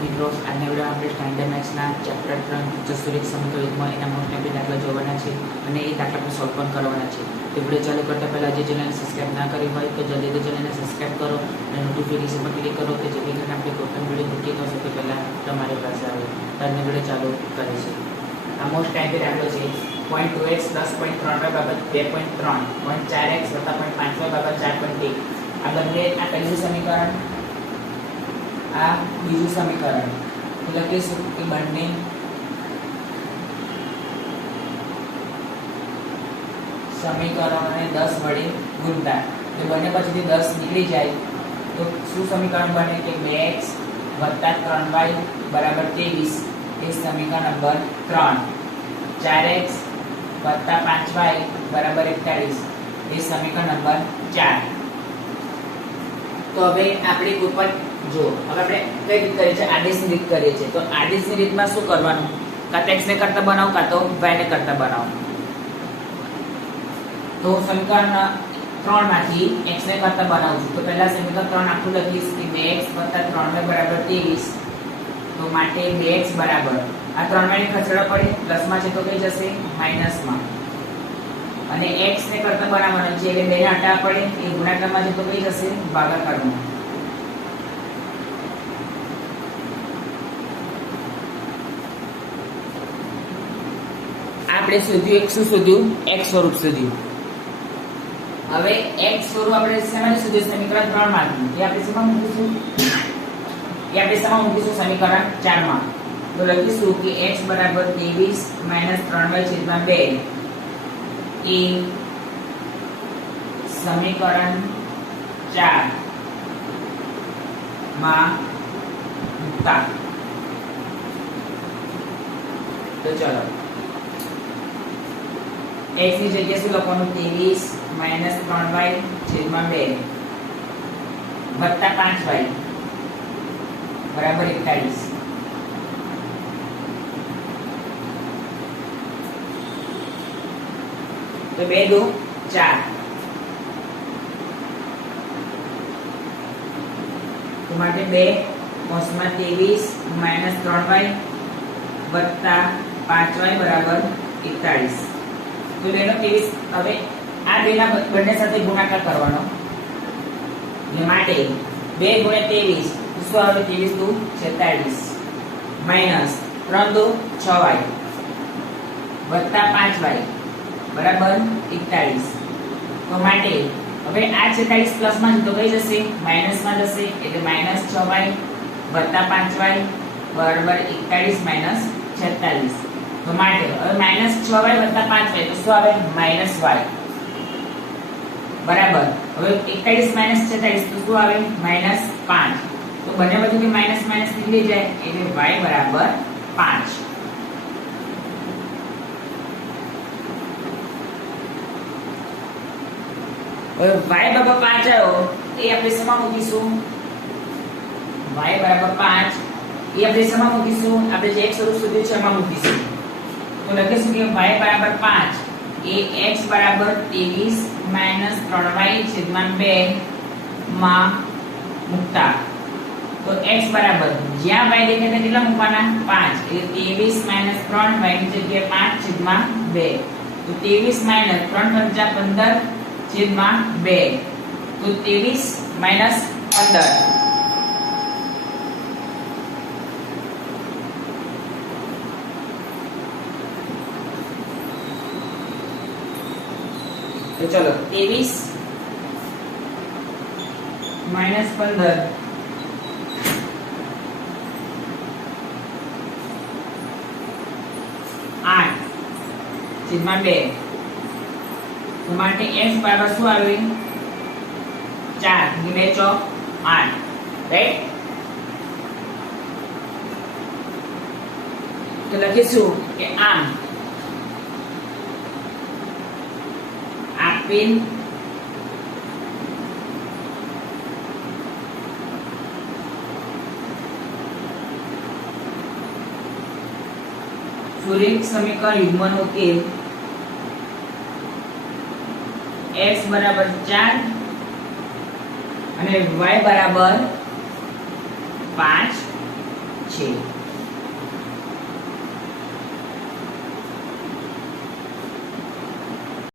મિત્રો આજના વિડીયોમાં આપણે સ્ટાન્ડર્ડ મેથ્સના ચેપ્ટર 3 ચતુર્યુગ સમતોલિતમાં એના મોસ્ટ ઇમ્પોર્ટન્ટ દાખલા જોવાના છે અને એ દાખલા આપણે સોલ્વ પણ કરવાના છે. તો વિડીયો ચાલુ કરતા પહેલાં જે ચેનલને સબસ્ક્રાઇબ ના કરી હોય તો જલ્દીથી ચેનલને સબસ્ક્રાઇબ કરો અને નોટિફિકેશન પર ક્લિક કરો કે જેથી કરીને આપણે કોઈ પણ વિડીયો મૂકીએ તો સૌથી પહેલાં તમારી પાસે આવે. તો આજનો વિડીયો ચાલુ કરે છે. આ મોસ્ટ ઇમ્પોર્ટન્ટ દાખલો છે 0.2x 10.3y બાબત 2.3 4x 0.5y બાબત 4.1. આ બંને આ પહેલું સમીકરણ આ બીજું સમીકરણ લખીશું કે બંને સમીકરણોને 10 વડે ગુણતા તો બંને પછીથી 10 નીકળી જાય તો શું સમીકરણ બને કે 2x 3y 23 એ સમીકરણ નંબર 3. 4x 5y 41 એ સમીકરણ નંબર 4. તો હવે આપણે ઉપર જો હવે આપણે કઈ રીત કરીએ છે આદેશની રીત કરીએ છીએ. તો આદેશની રીતમાં શું કરવાનું, કાં તો x ને કરતા બનાવો કાં તો y ને કરતા બનાવો. તો સમીકરણ 3 માંથી x ને કરતા બનાવું છું. તો પહેલા સમીકરણ 3 આખું લખીશ કે 2x 3y 23. તો માટે 2x બરાબર આ 3y ને ખસેડવા પડે, પ્લસમાં છે તો કઈ જશે માઈનસમાં. અને x ને કરતા બનાવવાનો છે એટલે 2 ને હટાવવા પડે, એ ગુણાકારમાં છે તો કઈ જશે ભાગાકારમાં. આપણે શોધ્યું એક શું શોધ્યું x સ્વરૂપ શોધ્યું. હવે x સ્વરૂપ આપણે શેમાંથી શોધ્યું? સમીકરણ 3 માંથી. એ આપણે શેમાં મૂકીશું? સમીકરણ 4 માં. તો લખીશું કે x બરાબર 23 3y છેદમાં 2 એ સમીકરણ 4 માં મૂકતા. તો ચલો x ની જગ્યાએ શું લખવાનું? 23 3y છેદમાં 2 વત્તા 5y બરાબર 41. તો 2 2 4. તો માટે 2 કૌંસમાં 23 3y વત્તા 5y બરાબર 41. તો બેનો 23. હવે આ બેના બંને સાથે ગુણાકાર કરવાનો. એ માટે 2 * 23 શું આવે? 23 * 2 46 માઈનસ 3 * 2 6y વત્તા 5y બરાબર 41. તો માટે હવે આ 46 પ્લસમાં છે તો કઈ જશે? માઈનસમાં જશે એટલે -6y વત્તા 5y બરાબર 41 માઈનસ 46. તો માટે હવે -6y વત્તા 5y તો શું આવે? -y બરાબર. હવે 41 માઈનસ 46 તો શું આવે? -5. તો બંને બાજુથી માઈનસ માઈનસ નીકળી જાય એટલે y બરાબર 5. હવે y બરાબર 5 આવ્યો એ આપણે શેમાં મૂકીશું? y બરાબર 5 એ આપણે શેમાં મૂકીશું? આપણે જે x સ્વરૂપ શોધ્યું છે એમાં મૂકીશું. તો લખીશું કે y બરાબર 5 એ x બરાબર 23 3y છેદમાં 2 માં મૂકતા. તો x બરાબર જ્યાં y દેખાય ત્યાં કેટલા મૂકવાના? 5 એટલે 23 3 y ની જગ્યાએ 5 છેદમાં 2. તો 23 3 × 15 છેદમાં 2. તો 23 15. तो चलो 23 - 15 8 છેદમાં 2. તો માટે x બરાબર શું આવે? 4 × 2 = 8. રાઈટ. તો લખીશું કે આમ આપેલ સુરેખ સમીકરણ યુગ્મનો ઉકેલ x બરાબર 4 અને y બરાબર 5 છે.